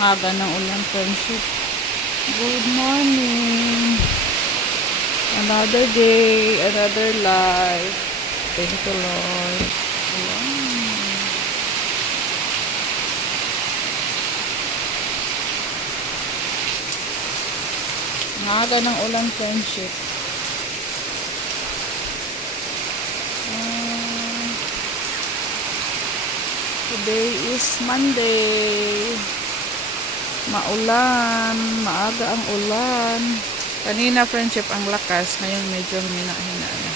Aga ng ulan, friendship. Good morning. Another day, another life. Thank you, Lord. Aga ng ulan, friendship. Today is Monday. Maulan, maaga ang ulan. Kanina, friendship, ang lakas. Ngayon medyo hina-hina na.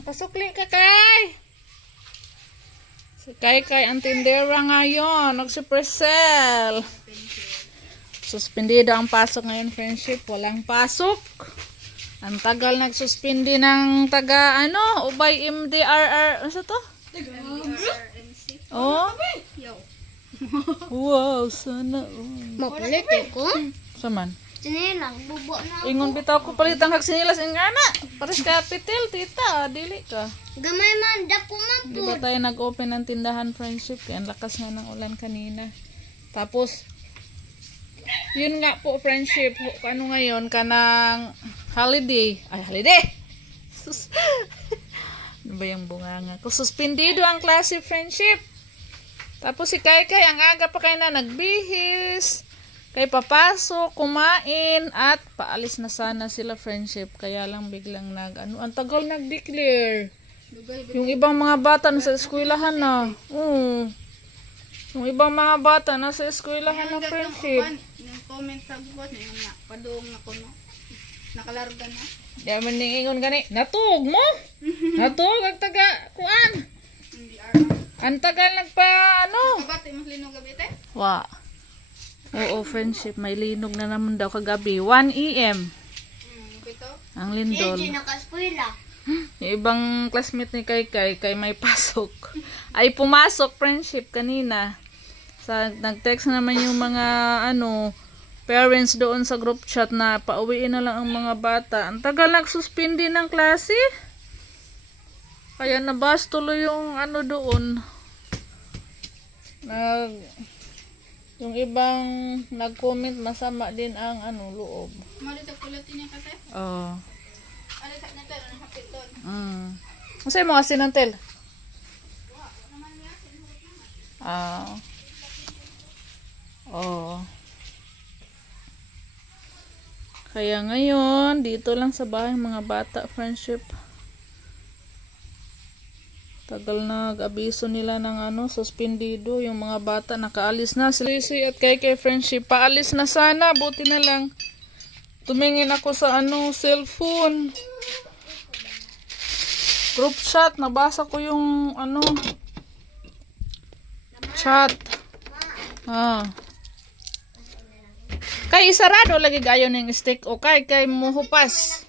Nakasukli ka, Kay! Si Kay ang tindera ngayon. Nagsipresel. Suspendida ang pasok ngayon, friendship. Walang pasok. Ang tagal nagsuspindi ng taga, Ubay MDRR. Ano sa to? MDRRMC. Oh? Wow, sana. Mapalit ko? Saman? Sinilang, bubo na ako. Ingon bitaw ko palit ang hagsinilas in gana. Pares ka pitil, tita. Dili ka. Gamay man, dako man Di po. ba tayo nag-open ng tindahan, friendship? Kaya ang lakas nga ng ulan kanina. Tapos, yun nga po, friendship. Ano ngayon? Kanang holiday. Ay, holiday! Sus. Ano ba yung bunganga ko? Suspendido ang klase, friendship. Tapos si Kay, ang aga pa kayo na nagbihis. Kay papasok, kumain, at paalis na sana sila, friendship. Kaya lang biglang ang tagal nag-declare. Yung ibang mga bata nasa eskwelahan na. Yung ibang mga bata nasa eskwelahan na, friendship. Yung comment sa bukod na yung padung ako, no? Nakalarga na. Di man ningingon gani. Natug mo? Natug ang taga, kuan? Ang tagal Kabati mas linog gabi, te? Wa. Oo, friendship. May linog na naman daw kagabi. 1 AM. Pito? Ang lindol. Hindi nakaskwela. Yung ibang classmate ni Kay may pasok. Ay pumasok, friendship, kanina. Nag-text naman yung mga parents doon sa group chat na pauwiin na lang ang mga bata. Ang tagal nagsuspindi ng klase. Kaya nabas tuloy yung doon. Yung ibang nag-comment, masama din ang loob. Malita kulatin niya kasi? Oo. Alita na tayo, nakapit doon. Ano sa'yo mga sinantel? Oo. Kaya ngayon, dito lang sa bahay mga bata, friendship. Tagal nag-abiso nila ng suspendido. Yung mga bata nakaalis na. Sisi at Kay friendship, paalis na sana. Buti na lang. Tumingin ako sa cellphone. Group chat. Nabasa ko yung chat. Kay isarado lagi gayon ng stick o kay muhupas.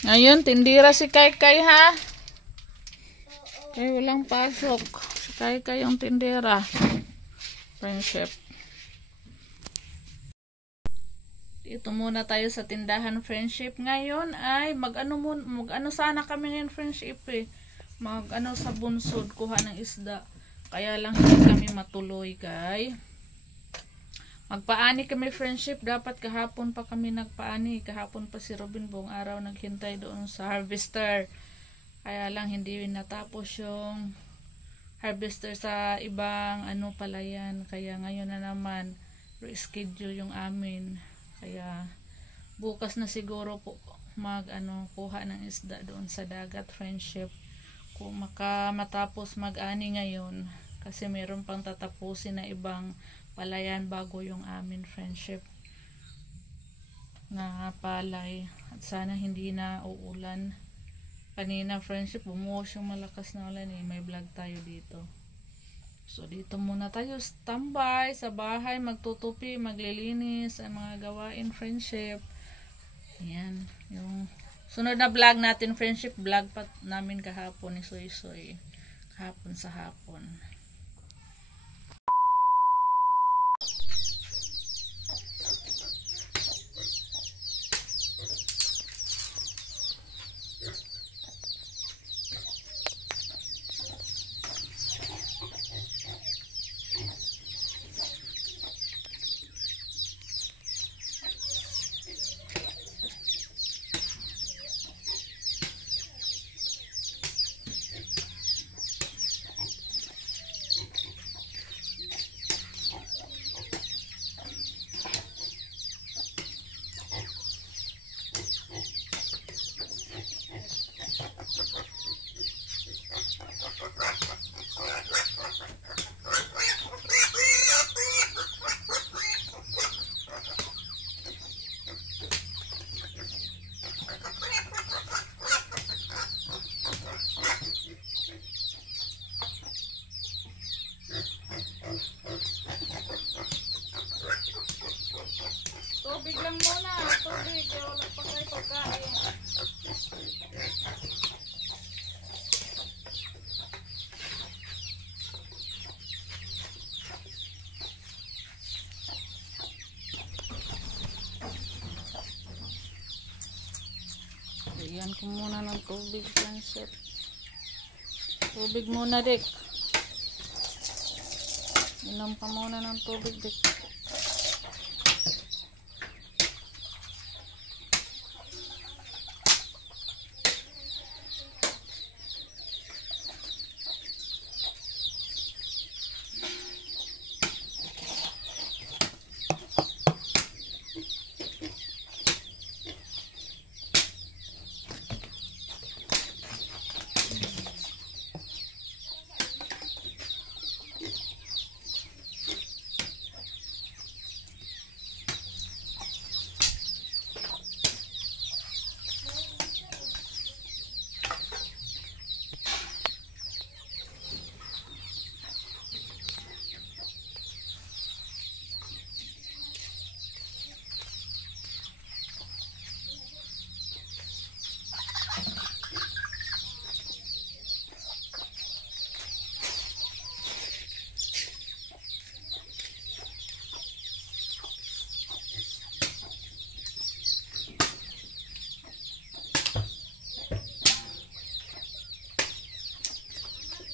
Ngayon, tindira si Kay ha. Kay walang pasok. Si Kay yung tindira. Friendship. Dito muna tayo sa tindahan, friendship. Ngayon ay mag-ano sana kami ngayon, friendship sa bunsod, kuha ng isda. Kaya lang hindi kami matuloy, Kay. Magpaani kami, friendship. Dapat kahapon pa kami nagpaani. Kahapon pa si Robin buong araw naghintay doon sa harvester. Kaya lang hindi natapos yung harvester sa ibang palayan. Kaya ngayon na naman reschedule yung amin. Kaya bukas na siguro po kuha ng isda doon sa dagat, friendship. Kung matapos mag-ani ngayon kasi meron pang tatapusin na ibang palayan bago yung amin, friendship, na palay. At sana hindi na uulan. Kanina, friendship, bumuhos yung malakas na ulan may vlog tayo dito. So dito muna tayo standby sa bahay, magtutupi, maglilinis, ang mga gawain, friendship. Ayan. Yung sunod na vlog natin, friendship vlog pa namin kahapon ni Soy Soy. Kahapon sa hapon. Tubig lang muna. Tubig. Wala pa kayo pagkain. Lagyan ko muna ng tubig, friendship. Tubig muna, Dick. Inom ka muna ng tubig, Dick.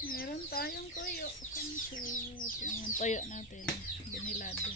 Meron tayong toyo. Yung toyo natin. Binilado.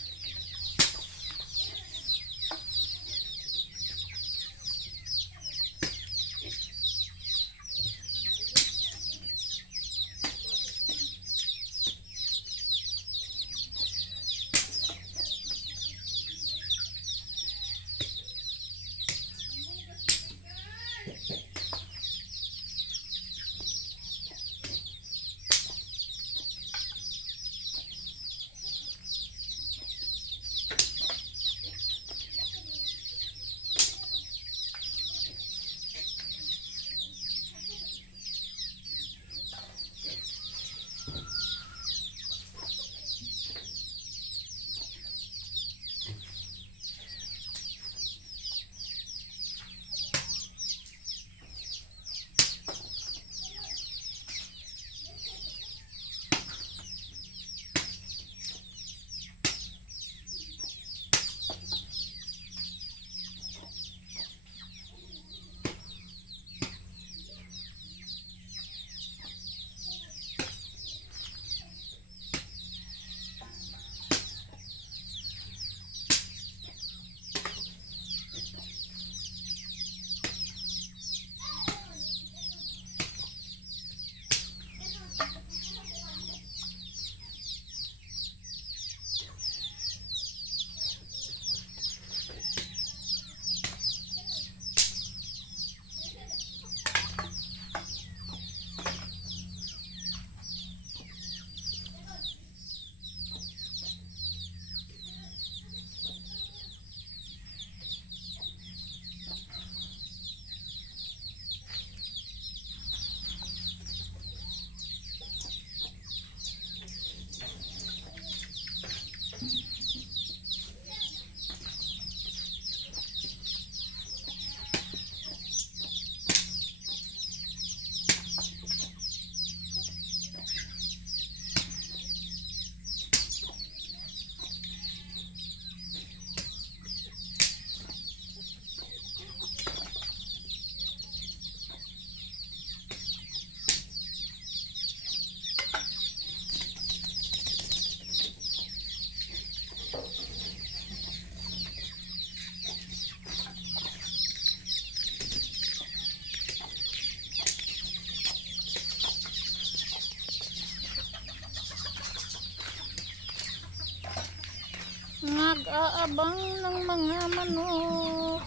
Nag-aabang ng mga manok.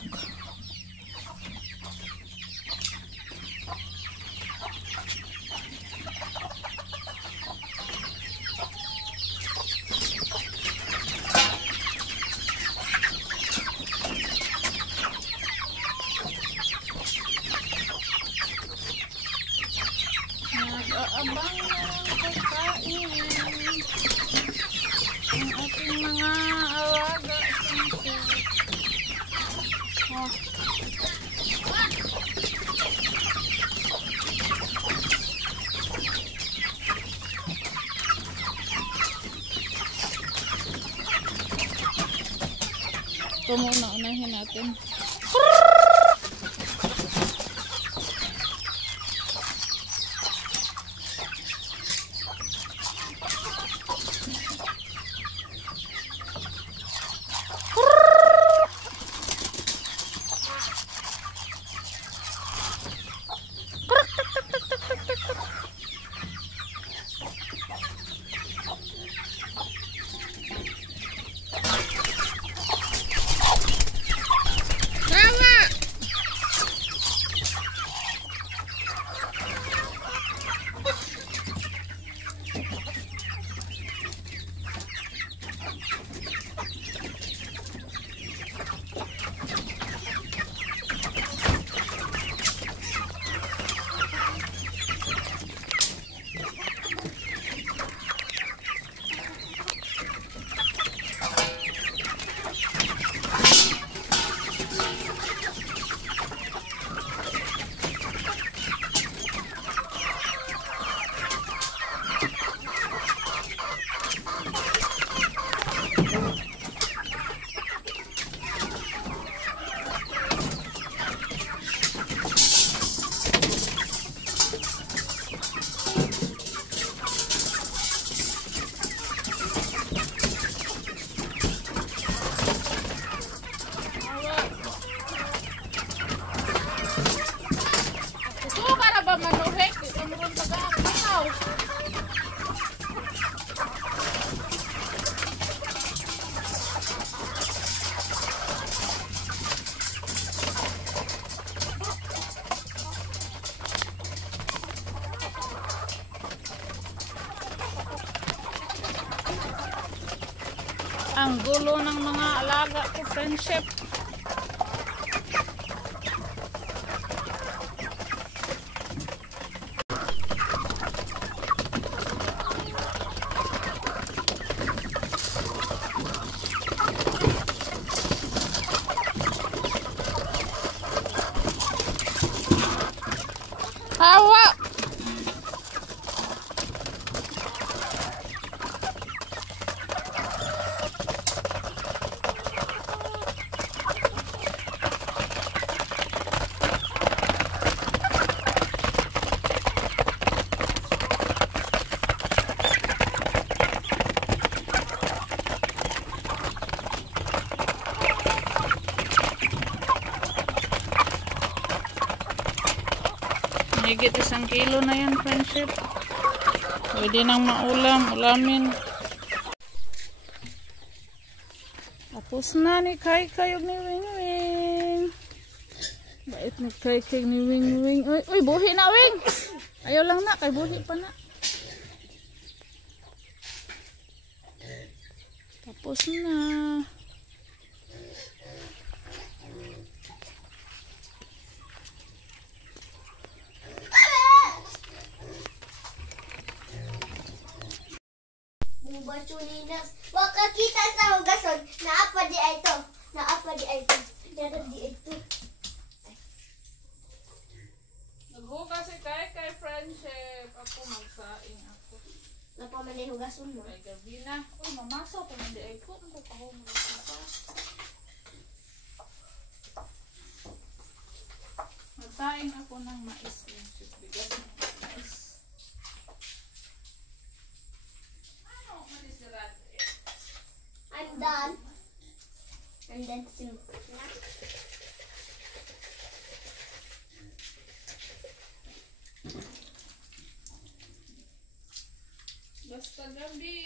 Nag-aabang ng pagkain ang ating mga alaga. Oh. Ito muna, unahin natin. Ang gulo ng mga alaga ko, friendship. Hawa! Higit 1 kilo na yan, friendship. Pwede nang ulamin. Tapos na ni Kai Kai ni Wing Wing. Bait ni Kai Kai ni Wing Wing. Uy, buhi na, Wing. Ayaw lang na, kay buhi pa na. Tapos na. Bachuninas. Waka kita sa hugason. Naapa di ay to. Naapa di ay to. Naapa di ay to. Naghugas si Kai Kai, friendship. Ako magsaing ako. Napa man ay hugason mo. Ay gabi na. Uy, mamaso pa hindi ay ko. Ano pa ako magsasaw? Magsaing ako ng mais, friendship. Bigas ng mais. I'm done. And then soon. Basta gabi,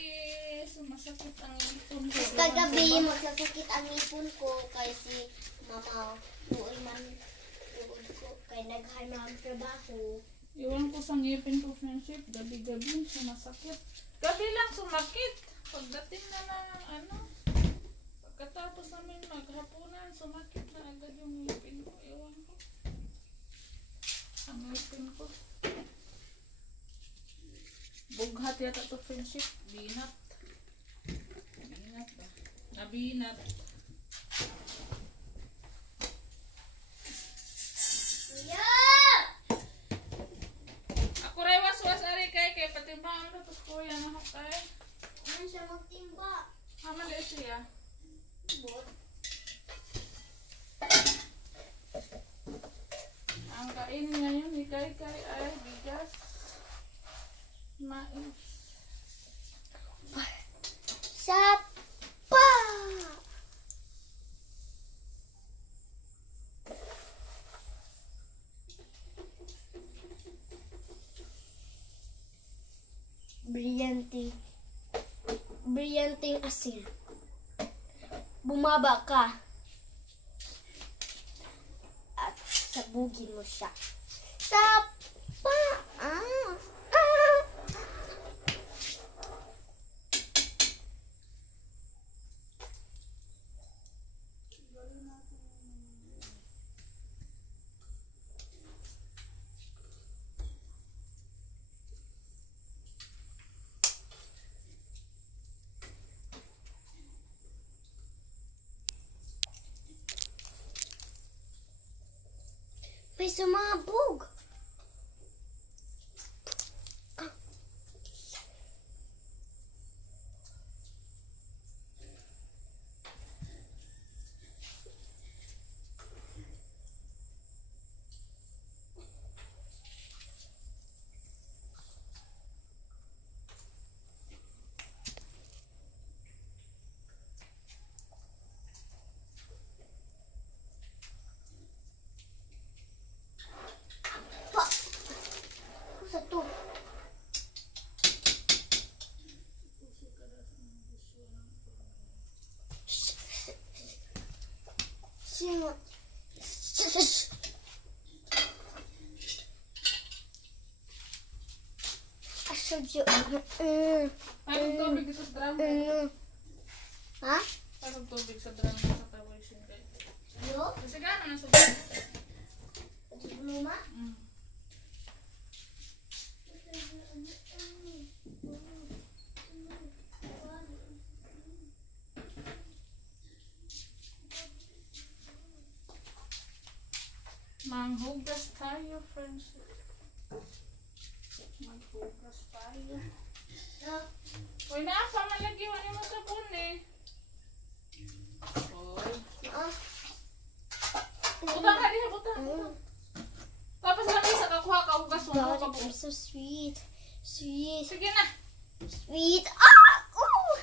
sumasakit ang ipon ko. Basta gabi mo sasakit ang ipon ko kay si mama tuoy man tuod ko kay naghanap trabaho. Iwan ko sa ngipin ko, friendship. Gabi-gabi, sumasakit. Gabi lang sumakit. Pagdating na ng ano, pagkatapos namin maghapunan, sumakit na agad yung ngipin ko. Iwan ko. Ang ngipin ko. Bughat yata to, friendship. Binat. Binat ba? Nabinat. Yeah! Ako rin was ari kay patimbang ko tapos kuya na ako kay. Ano siya magtimba? Hamali siya. Bot. Ang kainin ngayon ni Kay ay bigas, mais. Sapa! Brilyante. Brilyanteng asin. Bumaba ka. At sabugin mo siya. Sapa! Ah! Ah! May sumabog. Satu. Sino? Asadyo. Anong tubig sa drum? Ha? Anong tubig sa drum sa tawisin kay? Yo? Kasi gano'n ang subig. Ito luma? Manghugas tayo, friends. Maghugas tayo. Uy, napa malagiwan mo sa sabon eh. Uy. Butang ka diha, butang. Tapos lang isa kakuha ka hugas mo God, ka I'm so sweet. Sweet. Sige na. Sweet. Ah! Oh!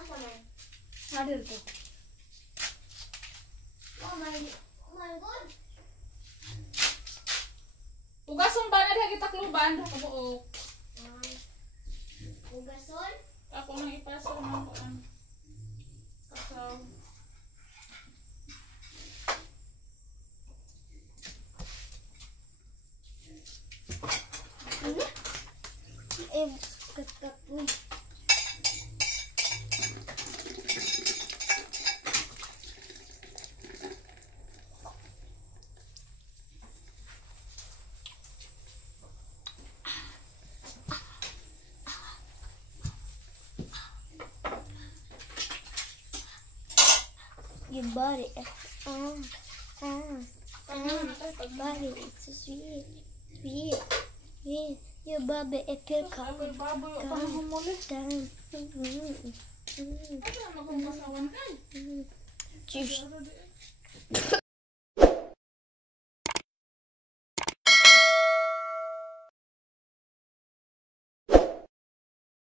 Asa man? Hadir to. Oh my God. Hugason ba na diha kita kluban ka buok. Ugason? Ako lang ipasa mo ko ang kasaw. Kakapoy. Your body, body, it's so sweet, sweet, sweet. Your body, it feel Baboy, baboy, o pang humulit. down. Ano na maghugasawan kay? Cheers. Pero di